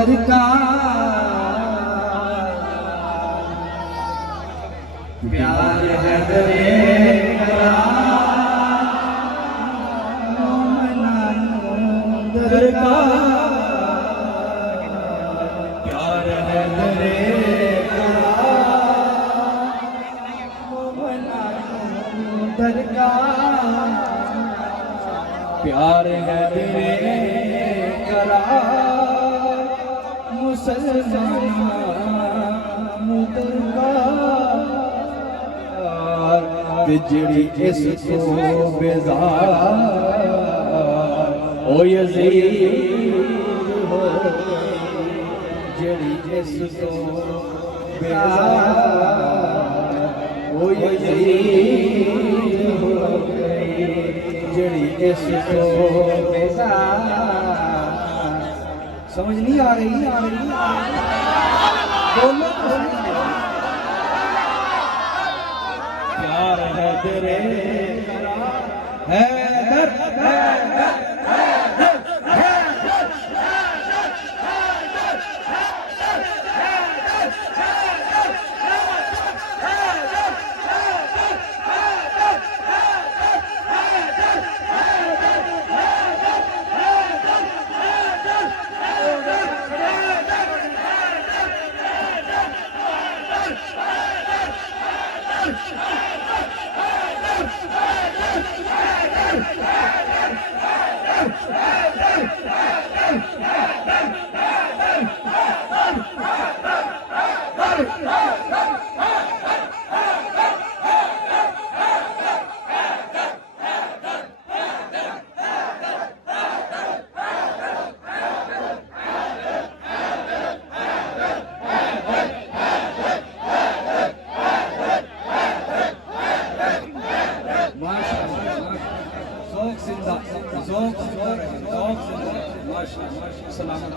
दर का प्यार है दरे दर का प्यार है दरे दर का प्यार है दरे करा मुसलमान दर का जिड़ी इस तो बेजार ओ यज़ीद हो जिड़ी इस तो बेजार ओ यज़ीद हो जिड़ी इस तो बेजार। समझ नहीं आ रही बोलो प्यार है तेरे है दर सलाम।